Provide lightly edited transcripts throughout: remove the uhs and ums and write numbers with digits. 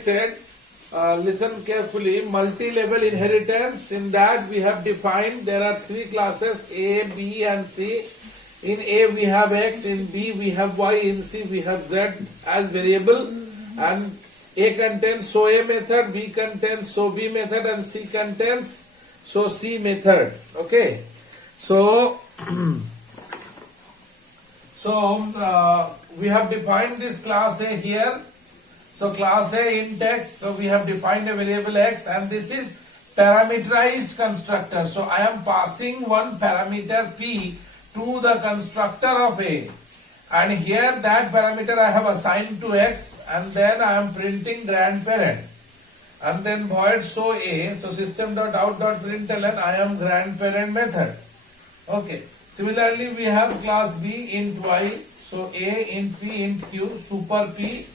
Said, listen carefully, multi-level inheritance. In that we have defined there are three classes A, B and C. In A we have X, in B we have Y, in C we have Z as variable, and A contains so A method, B contains so B method and C contains so C method. Okay, so we have defined this class A here. So class A int X, so we have defined a variable X and this is parameterized constructor. So I am passing one parameter P to the constructor of A, and here that parameter I have assigned to X, and then I am printing grandparent and then void so A, so system.out.println I am grandparent method. Okay, similarly we have class B int Y, so A int P int Q super P,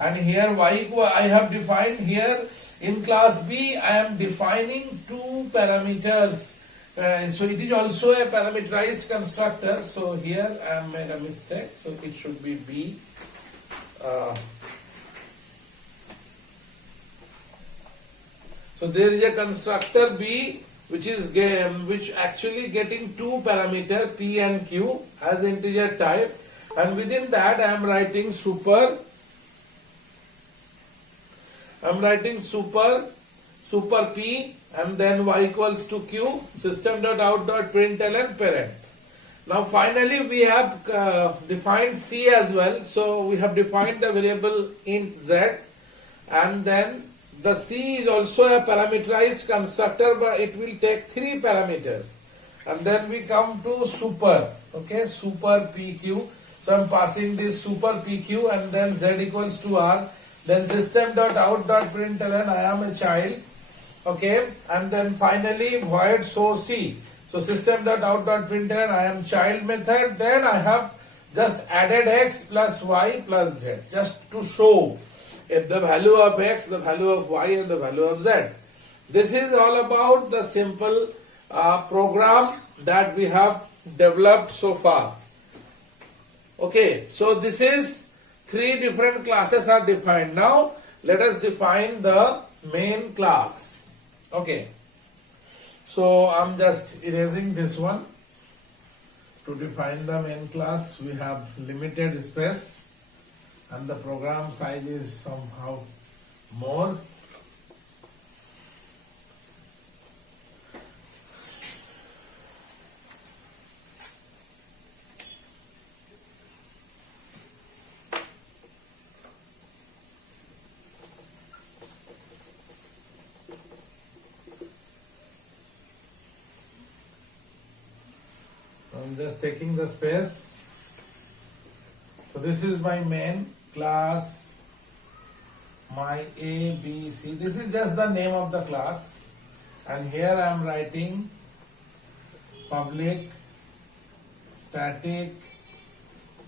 and here Y I have defined here in class B I am defining two parameters. So it is also a parameterized constructor. So here I have made a mistake. So it should be B. So there is a constructor B which actually getting two parameter P and Q as integer type, and within that I am writing super P and then Y equals to Q, system.out.println parent. Now finally we have defined C as well. So we have defined the variable int Z, and then the C is also a parameterized constructor, but it will take three parameters. And then we come to super, okay, super PQ. So I am passing this super PQ and then Z equals to R. Then system.out.println I am a child, okay, and then finally void so C. So system.out.println I am child method. Then I have just added X plus Y plus Z just to show if the value of X, the value of Y and the value of Z. This is all about the simple program that we have developed so far. Okay, so this is three different classes are defined. Now let us define the main class. Okay, so I'm just erasing this one. To define the main class we have limited space and the program size is somehow more. I'm just taking the space. So this is my main class, my A, B, C. This is just the name of the class. And here I am writing public static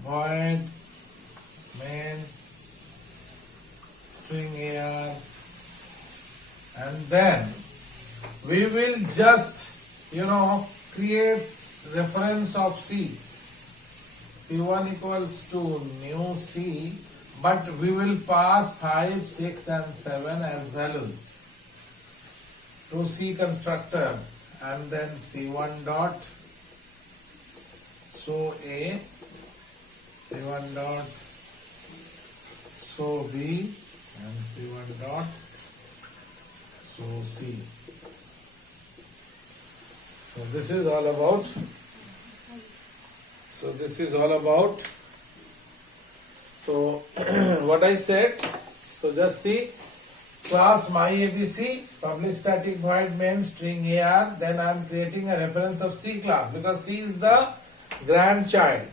void main string AR, and then we will just create reference of C. C1 equals to new C, but we will pass 5, 6 and 7 as values to C constructor, and then C1 dot so A, C1 dot so B, and C1 dot so C. So this is all about. So what I said. So just see class my ABC public static void main string AR. Then I am creating a reference of C class because C is the grandchild.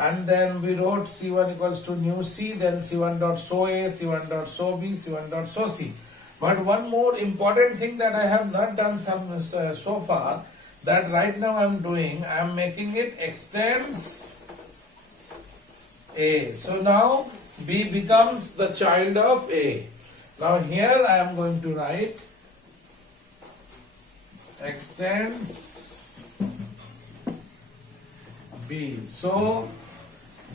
And then we wrote C1 equals to new C. Then C1 dot so A, C1 dot so B, C1 dot so C. But one more important thing that I have not done so far, that right now I am doing, I am making it extends A. So now B becomes the child of A. Now here I am going to write extends B. So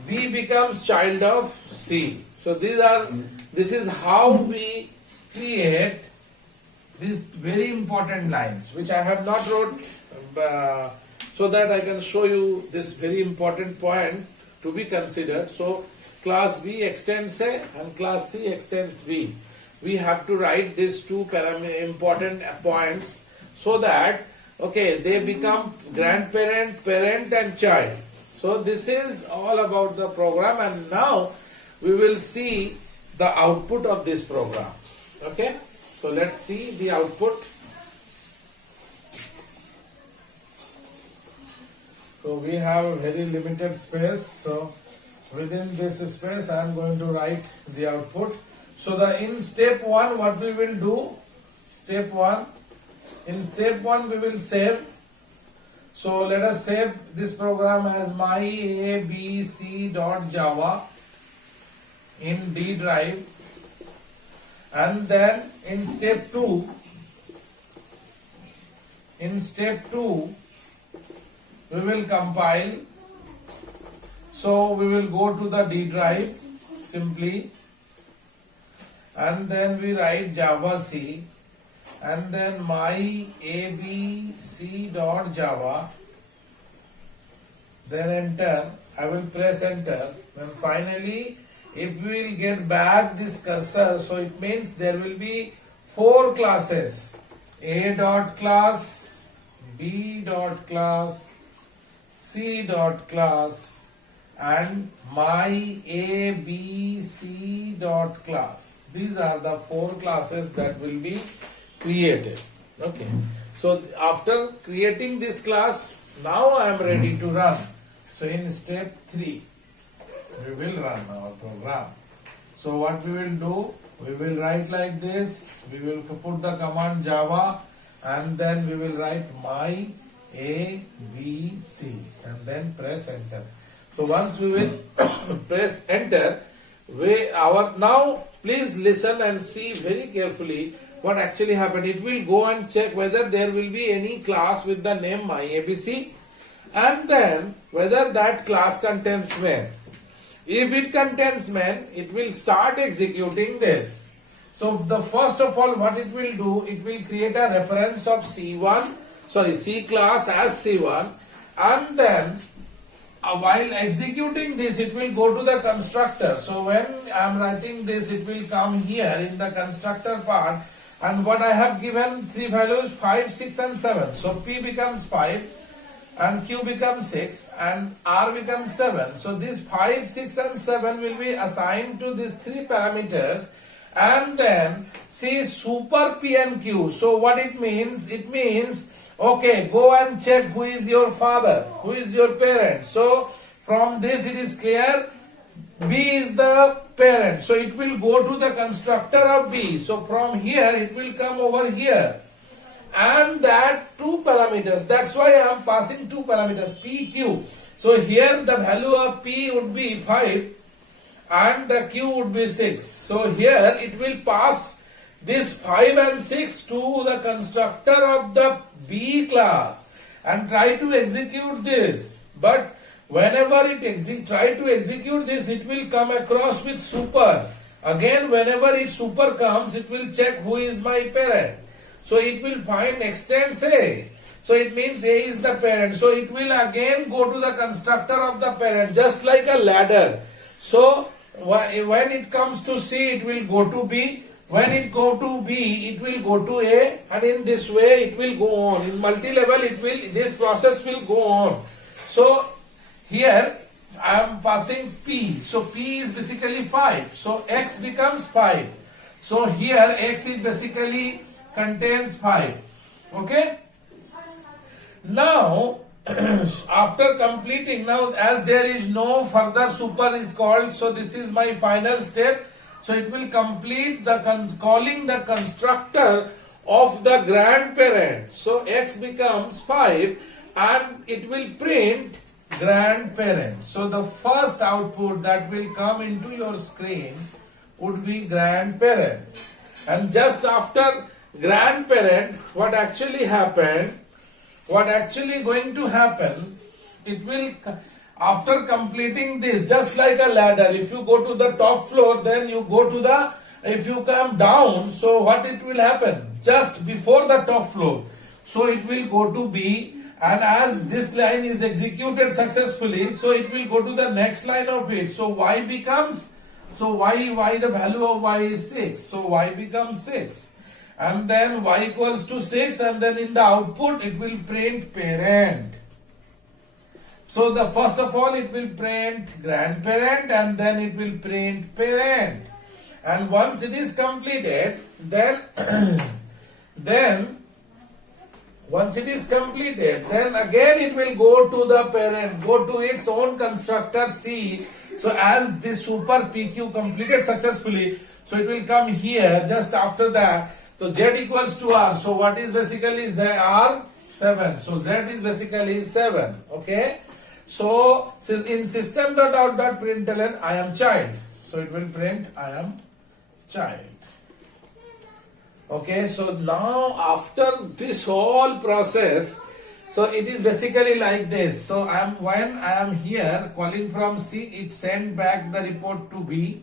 B becomes child of C. So this is how we create these very important lines which I have not wrote so that I can show you this very important point to be considered. So class B extends A and class C extends B. We have to write these two important points so that they become grandparent, parent and child. So this is all about the program, and now we will see the output of this program. Okay, so let's see the output. So we have a very limited space, so within this space I am going to write the output. So in step 1 what we will do, in step 1 we will save. So let us save this program as myabc.java in D drive, and then in step 2 we will compile. So we will go to the D drive simply, and then we write javac and then myabc.java, then enter. I will press enter, and finally if we will get back this cursor, so it means there will be 4 classes: a.class, b.class, c.class and myabc.class. These are the 4 classes that will be created. Okay, so after creating this class, now I am ready to run. So in step 3 we will run our program. So what we will do, we will write like this. We will put the command java and then we will write myabc and then press enter. So once we will press enter, now please listen and see very carefully what actually happened. It will go and check whether there will be any class with the name myabc, and then whether that class contains main. If it contains main, it will start executing this. So the first of all what it will do, it will create a reference of C class as C1, and then while executing this it will go to the constructor. So when I am writing this, it will come here in the constructor part, and what I have given 3 values 5, 6 and 7. So P becomes 5 and Q becomes 6 and R becomes 7. So this 5, 6 and 7 will be assigned to these 3 parameters, and then see super P and Q. So what it means? It means, okay, go and check who is your father, who is your parent. So from this it is clear B is the parent. So it will go to the constructor of B. So from here it will come over here. And that 2 parameters, that's why I am passing 2 parameters, P, Q. So here the value of P would be 5 and the Q would be 6. So here it will pass this 5 and 6 to the constructor of the B class and try to execute this. But whenever it try to execute this, it will come across with super. Again, whenever it super comes, it will check who is my parent. So it will find extends A. So it means A is the parent. So it will again go to the constructor of the parent, just like a ladder. So when it comes to C, it will go to B. When it go to B, it will go to A, and in this way it will go on. In multi-level, this process will go on. So here I am passing P. So P is basically 5. So X becomes 5. So here X is basically contains 5. Okay. Now after completing, now as there is no further super is called, so this is my final step. So it will complete the calling the constructor of the grandparent. So X becomes 5 and it will print grandparent. So the first output that will come into your screen would be grandparent. And just after grandparent, what actually going to happen, it will, after completing this, just like a ladder, if you go to the top floor, then you go to the if you come down, so what it will happen? Just before the top floor. So it will go to B, and as this line is executed successfully, so it will go to the next line of it. So y becomes, so y the value of y is 6. So y becomes 6. And then y equals to 6, and then in the output it will print parent. So the first of all it will print grandparent, and then it will print parent. And once it is completed, then once it is completed, then again it will go to the parent, go to its own constructor C. So as this super PQ completed successfully, so it will come here just after that. So Z equals to R. So what is basically Z? R 7. So Z is basically 7. Okay. So in system.out.println, I am child. So it will print I am child. Okay, so now after this whole process, so it is basically like this. So when I am here calling from C, it send back the report to B,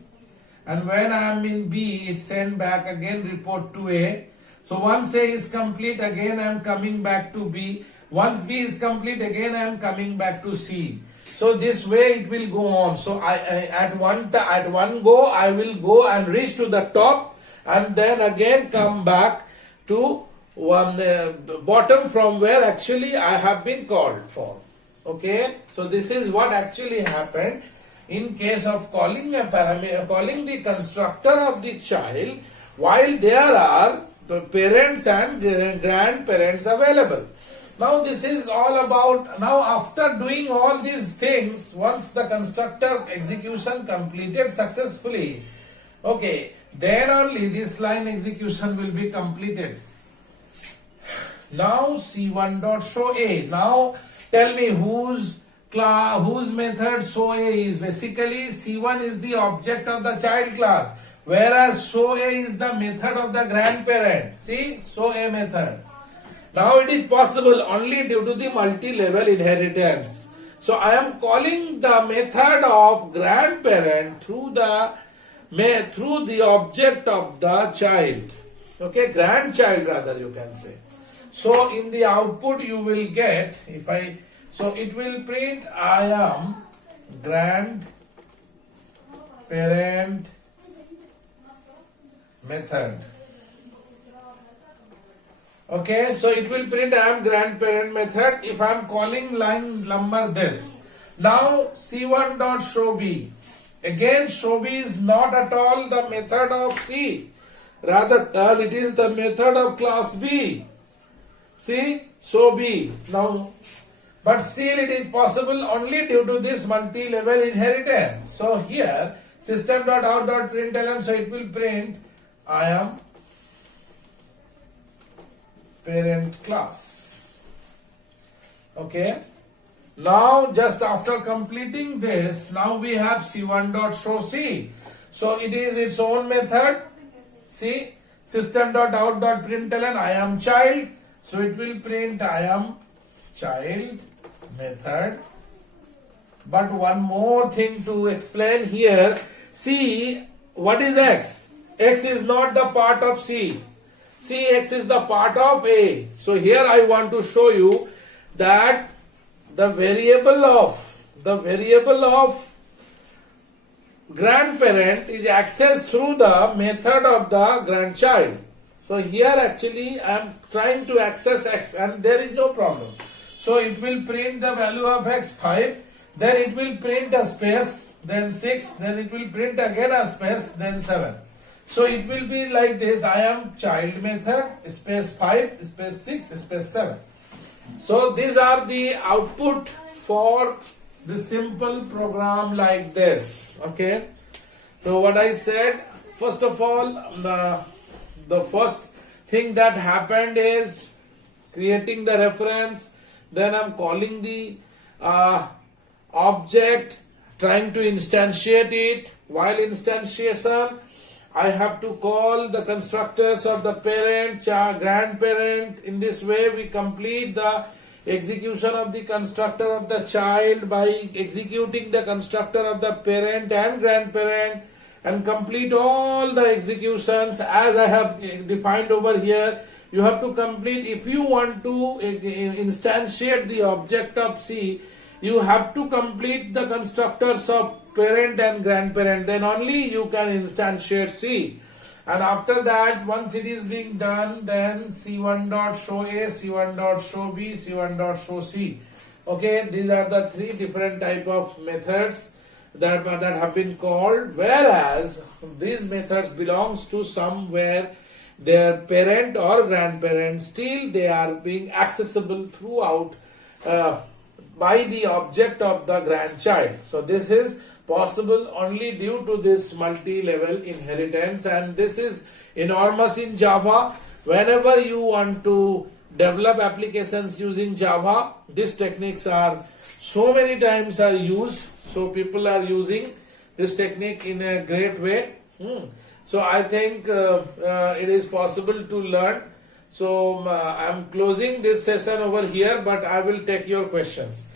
and when I am in B, it send back again report to A. So once A is complete, again I am coming back to B. Once B is complete, again I am coming back to C. So this way it will go on. So I at one go I will go and reach to the top, and then again come back to one bottom from where actually I have been called for. Okay, so this is what actually happened in case of calling a parameter, calling the constructor of the child while there are the parents and grandparents available. Now this is all about, now after doing all these things, once the constructor execution completed successfully, okay, then only this line execution will be completed. Now C1 dot show A. Now tell me whose method show A is. Basically C1 is the object of the child class, whereas show A is the method of the grandparent. See, show A method. Now it is possible only due to the multi-level inheritance. So I am calling the method of grandparent through the object of the child. Okay, grandchild rather you can say. So in the output you will get, so it will print I am grandparent method. Okay, so it will print I am grandparent method if I am calling line number this. Now C1 dot show B. Again, show B is not at all the method of C. Rather, it is the method of class B. See, show B. Now, but still it is possible only due to this multi-level inheritance. So here, system.out.println, so it will print I am parent class. Okay. Now just after completing this, now we have C1 dot show C. So it is its own method. See, system.out.println I am child. So it will print I am child method. But one more thing to explain here. See, what is X? X is not the part of C. See, X is the part of A. So here I want to show you that the variable of grandparent is accessed through the method of the grandchild. So here actually I am trying to access X and there is no problem. So it will print the value of X 5, then it will print a space, then 6, then it will print again a space, then 7. So it will be like this, I am child method, space 5, space 6, space 7. So these are the output for the simple program like this. Okay. So what I said, first of all, the first thing that happened is creating the reference. Then I'm calling the object, trying to instantiate it. While instantiation, I have to call the constructors of the parent, grandparent. In this way, we complete the execution of the constructor of the child by executing the constructor of the parent and grandparent. and complete all the executions as I have defined over here. You have to complete. If you want to instantiate the object of C, you have to complete the constructors of parent and grandparent, then only you can instantiate C. And after that, once it is being done, then C1 dot show A, C1 dot show B, C1 dot show C. Okay, these are the three different type of methods that have been called, whereas these methods belongs to somewhere their parent or grandparent, still they are being accessible throughout by the object of the grandchild. So this is possible only due to this multi-level inheritance, and this is enormous in Java. Whenever you want to develop applications using Java, these techniques are so many times are used. So people are using this technique in a great way. So I think it is possible to learn. So I am closing this session over here, but I will take your questions.